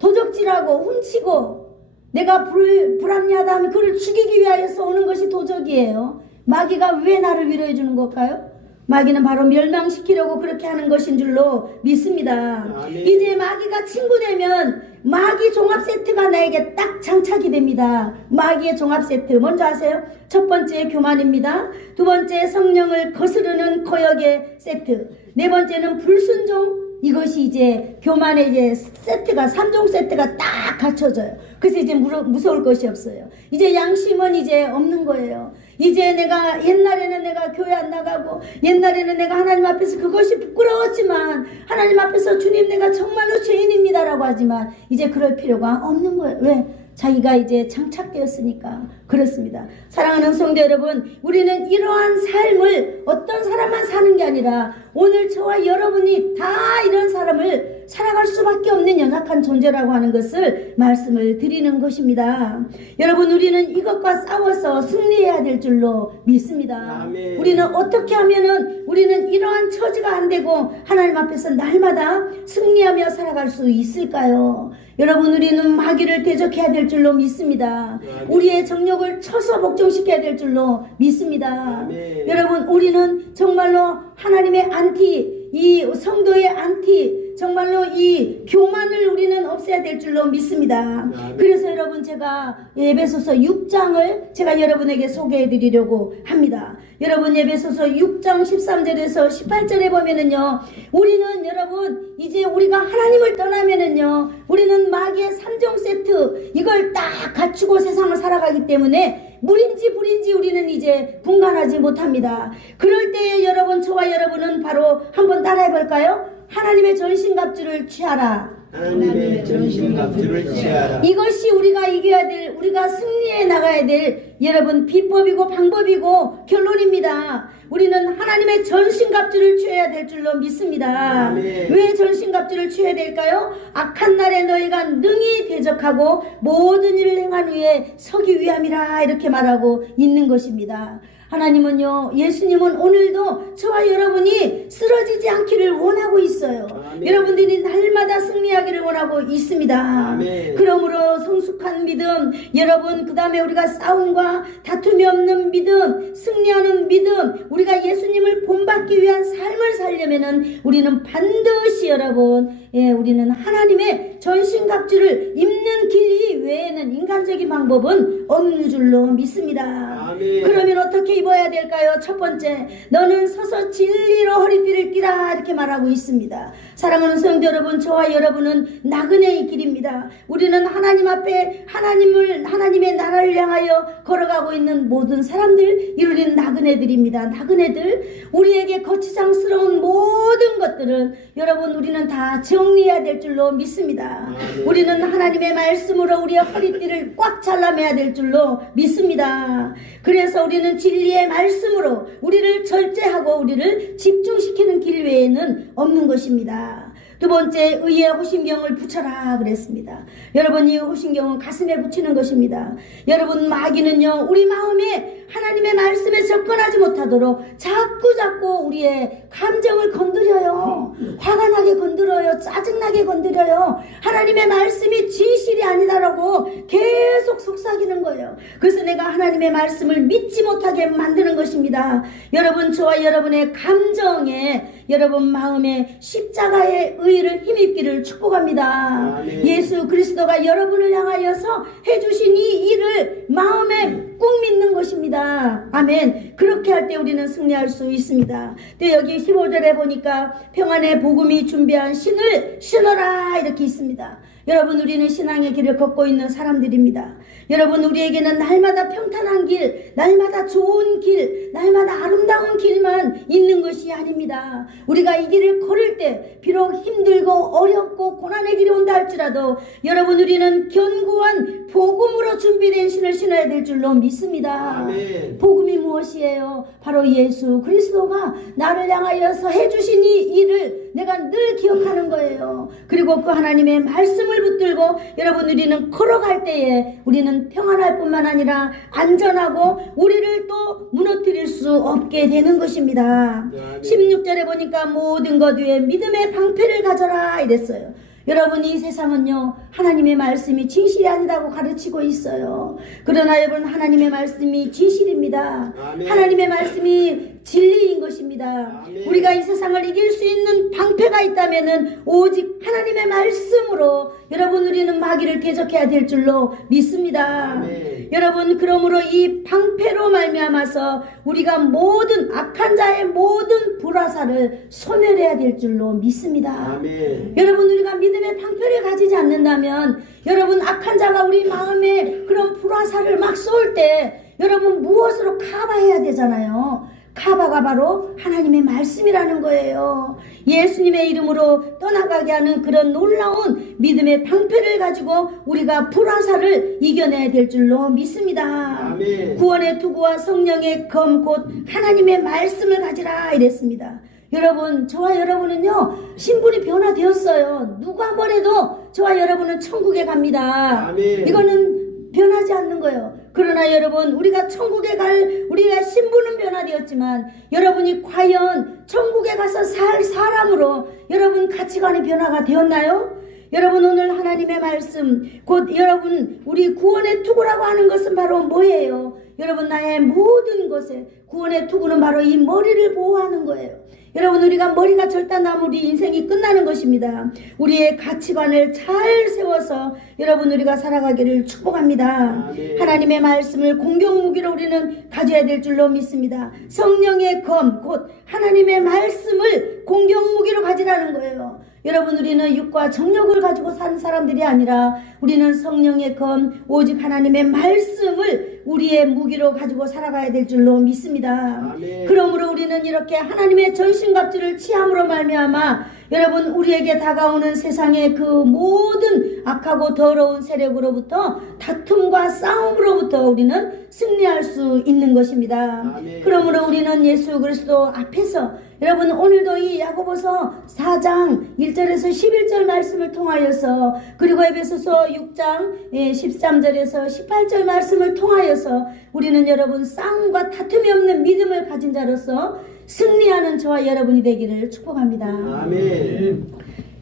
도적질하고 훔치고 내가 불합리하다 하면 그를 죽이기 위하여서 오는 것이 도적이에요. 마귀가 왜 나를 위로해 주는 걸까요? 마귀는 바로 멸망시키려고 그렇게 하는 것인 줄로 믿습니다. 아멘. 이제 마귀가 친구 되면 마귀 종합 세트가 나에게 딱 장착이 됩니다. 마귀의 종합 세트 먼저 아세요? 첫 번째 교만입니다. 두 번째 성령을 거스르는 거역의 세트, 네 번째는 불순종. 이것이 이제 교만의 이제 세트가 3종 세트가 딱 갖춰져요. 그래서 이제 무서울 것이 없어요. 이제 양심은 이제 없는 거예요. 이제 내가 옛날에는 내가 교회 안 나가고 옛날에는 내가 하나님 앞에서 그것이 부끄러웠지만 하나님 앞에서 주님 내가 정말로 죄인입니다라고 하지만 이제 그럴 필요가 없는 거예요. 왜? 자기가 이제 장착되었으니까. 그렇습니다. 사랑하는 성도 여러분, 우리는 이러한 삶을 어떤 사람만 사는 게 아니라 오늘 저와 여러분이 다 이런 사람을 살아갈 수밖에 없는 연약한 존재라고 하는 것을 말씀을 드리는 것입니다. 여러분 우리는 이것과 싸워서 승리해야 될 줄로 믿습니다. 아멘. 우리는 어떻게 하면은 우리는 이러한 처지가 안 되고 하나님 앞에서 날마다 승리하며 살아갈 수 있을까요? 여러분 우리는 마귀를 대적해야 될 줄로 믿습니다. 아멘. 우리의 정욕을 쳐서 복종시켜야 될 줄로 믿습니다. 아멘. 여러분 우리는 정말로 하나님의 안티, 이 성도의 안티, 정말로 이 교만을 우리는 없애야 될 줄로 믿습니다. 아멘. 그래서 여러분 제가 에베소서 6장을 제가 여러분에게 소개해 드리려고 합니다. 여러분 에베소서 6장 13절에서 18절에 보면은요 우리는 여러분 이제 우리가 하나님을 떠나면은요 우리는 마귀의 3종 세트 이걸 딱 갖추고 세상을 살아가기 때문에 물인지 불인지 우리는 이제 분간하지 못합니다. 그럴 때에 여러분 저와 여러분은 바로 한번 따라해 볼까요? 하나님의 전신갑주를 취하라. 하나님의 전신갑주를 취하라. 이것이 우리가 이겨야 될, 우리가 승리해 나가야 될 여러분 비법이고 방법이고 결론입니다. 우리는 하나님의 전신갑주를 취해야 될 줄로 믿습니다. 아멘. 왜 전신갑주를 취해야 될까요? 악한 날에 너희가 능히 대적하고 모든 일을 행한 후에 서기 위함이라 이렇게 말하고 있는 것입니다. 하나님은요, 예수님은 오늘도 저와 여러분이 쓰러지지 않기를 원하고 있어요. 아멘. 여러분들이 날마다 승리하기를 원하고 있습니다. 아멘. 그러므로 성숙한 믿음, 여러분 그 다음에 우리가 싸움과 다툼이 없는 믿음, 승리하는 믿음, 우리가 예수님을 본받기 위한 삶을 살려면은 우리는 반드시 여러분 우리는 하나님의 전신갑주를 입는 길 외에는 인간적인 방법은 없는 줄로 믿습니다. 아멘. 그러면 어떻게 입어야 될까요? 첫 번째, 너는 서서 진리로 허리띠를 띠라 이렇게 말하고 있습니다. 사랑하는 성도 여러분, 저와 여러분은 나그네의 길입니다. 우리는 하나님 앞에 하나님의 나라를 향하여 걸어가고 있는 모든 사람들, 이루는 나그네들입니다. 나그네들, 우리에게 거치장스러운 모든 것들은 여러분 우리는 다 정리해야 될 줄로 믿습니다. 우리는 하나님의 말씀으로 우리의 허리띠를 꽉 잘라매야 될 줄로 믿습니다. 그래서 우리는 진리의 말씀으로 우리를 절제하고 우리를 집중시키는 길 외에는 없는 것입니다. 두 번째, 의의 호심경을 붙여라 그랬습니다. 여러분, 이 호심경은 가슴에 붙이는 것입니다. 여러분, 마귀는요 우리 마음에 하나님의 말씀에 접근하지 못하도록 자꾸 우리의 감정을 건드려요. 화가 나게 건드려요. 짜증나게 건드려요. 하나님의 말씀이 진실이 아니다라고 계속 속삭이는 거예요. 그래서 내가 하나님의 말씀을 믿지 못하게 만드는 것입니다. 여러분, 저와 여러분의 감정에, 여러분 마음에 십자가의 의를 힘입기를 축복합니다. 아멘. 예수 그리스도가 여러분을 향하여서 해주신 이 일을 마음에 꾹 믿는 것입니다. 아멘. 그렇게 할 때 우리는 승리할 수 있습니다. 또 여기 15절에 보니까 평안의 복음이 준비한 신을 신어라 이렇게 있습니다. 여러분, 우리는 신앙의 길을 걷고 있는 사람들입니다. 여러분, 우리에게는 날마다 평탄한 길, 날마다 좋은 길, 날마다 아름다운 길만 있는 것이 아닙니다. 우리가 이 길을 걸을 때 비록 힘들고 어렵고 고난의 길이 온다 할지라도 여러분, 우리는 견고한 복음으로 준비된 신을 신어야 될 줄로 믿습니다. 아멘. 복음이 무엇이에요? 바로 예수 그리스도가 나를 향하여서 해주신 이 일을 내가 늘 기억하는 거예요. 그리고 그 하나님의 말씀을 붙들고 여러분, 우리는 걸어갈 때에 우리는 평안할 뿐만 아니라 안전하고 우리를 또 무너뜨릴 수 없게 되는 것입니다. 16절에 보니까 모든 것 위에 믿음의 방패를 가져라 이랬어요. 여러분, 이 세상은요 하나님의 말씀이 진실이 아니라고 가르치고 있어요. 그러나 여러분, 하나님의 말씀이 진실입니다. 아멘. 하나님의 말씀이 진리인 것입니다. 아멘. 우리가 이 세상을 이길 수 있는 방패가 있다면은 오직 하나님의 말씀으로 여러분, 우리는 마귀를 대적해야 될 줄로 믿습니다. 아멘. 여러분, 그러므로 이 방패로 말미암아서 우리가 모든 악한 자의 모든 불화살을 소멸해야 될 줄로 믿습니다. 아멘. 여러분, 우리가 믿음의 방패를 가지지 않는다면 여러분, 악한 자가 우리 마음에 그런 불화살을 막 쏠 때 여러분 무엇으로 커버해야 되잖아요. 커버가 바로 하나님의 말씀이라는 거예요. 예수님의 이름으로 떠나가게 하는 그런 놀라운 믿음의 방패를 가지고 우리가 불화살을 이겨내야 될 줄로 믿습니다. 아멘. 구원의 투구와 성령의 검 곧 하나님의 말씀을 가지라 이랬습니다. 여러분, 저와 여러분은요 신분이 변화되었어요. 누가 뭐래도 저와 여러분은 천국에 갑니다. 아멘. 이거는 변하지 않는 거예요. 그러나 여러분, 우리가 천국에 갈 우리가 신분은 변화되었지만 여러분이 과연 천국에 가서 살 사람으로 여러분 가치관의 변화가 되었나요? 여러분, 오늘 하나님의 말씀 곧 여러분 우리 구원의 투구라고 하는 것은 바로 뭐예요? 여러분, 나의 모든 것에 구원의 투구는 바로 이 머리를 보호하는 거예요. 여러분, 우리가 머리가 절단나면 우리 인생이 끝나는 것입니다. 우리의 가치관을 잘 세워서 여러분 우리가 살아가기를 축복합니다. 아멘. 하나님의 말씀을 공격무기로 우리는 가져야 될 줄로 믿습니다. 성령의 검 곧 하나님의 말씀을 공격무기로 가지라는 거예요. 여러분, 우리는 육과 정욕을 가지고 사는 사람들이 아니라 우리는 성령의 검 오직 하나님의 말씀을 우리의 무기로 가지고 살아가야 될 줄로 믿습니다. 아멘. 그러므로 우리는 이렇게 하나님의 전신갑주를 취함으로 말미암아 여러분 우리에게 다가오는 세상의 그 모든 악하고 더러운 세력으로부터 다툼과 싸움으로부터 우리는 승리할 수 있는 것입니다. 아멘. 그러므로 우리는 예수 그리스도 앞에서 여러분 오늘도 이 야고보서 4장 1절에서 11절 말씀을 통하여서 그리고 에베소서 6장 13절에서 18절 말씀을 통하여서 우리는 여러분 싸움과 다툼이 없는 믿음을 가진 자로서 승리하는 저와 여러분이 되기를 축복합니다. 아멘.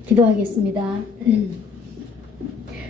기도하겠습니다.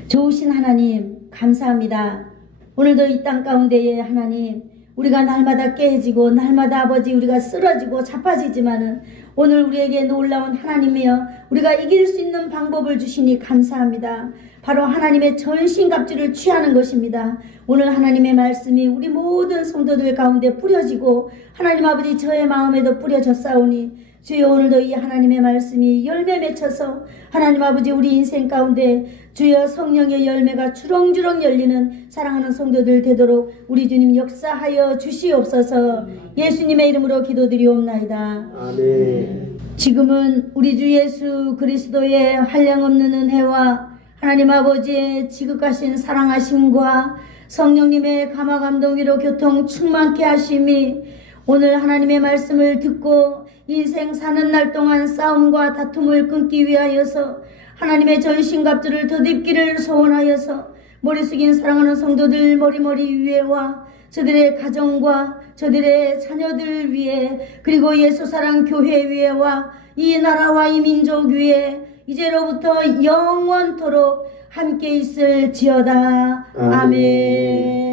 좋으신 하나님 감사합니다. 오늘도 이 땅 가운데에 하나님 우리가 날마다 깨지고 날마다 아버지 우리가 쓰러지고 자빠지지만은 오늘 우리에게 놀라운 하나님이여 우리가 이길 수 있는 방법을 주시니 감사합니다. 바로 하나님의 전신갑주를 취하는 것입니다. 오늘 하나님의 말씀이 우리 모든 성도들 가운데 뿌려지고 하나님 아버지 저의 마음에도 뿌려졌사오니 주여 오늘도 이 하나님의 말씀이 열매 맺혀서 하나님 아버지 우리 인생 가운데 주여 성령의 열매가 주렁주렁 열리는 사랑하는 성도들 되도록 우리 주님 역사하여 주시옵소서. 예수님의 이름으로 기도드리옵나이다. 아멘. 지금은 우리 주 예수 그리스도의 한량없는 은혜와 하나님 아버지의 지극하신 사랑하심과 성령님의 감화감동 위로 교통 충만케 하심이 오늘 하나님의 말씀을 듣고 인생 사는 날 동안 싸움과 다툼을 끊기 위하여서 하나님의 전신갑주를 덧입기를 소원하여서 머리 숙인 사랑하는 성도들 머리머리 위에와 저들의 가정과 저들의 자녀들 위에 그리고 예수사랑 교회 위에와 이 나라와 이 민족 위에 이제로부터 영원토록 함께 있을지어다. 아멘.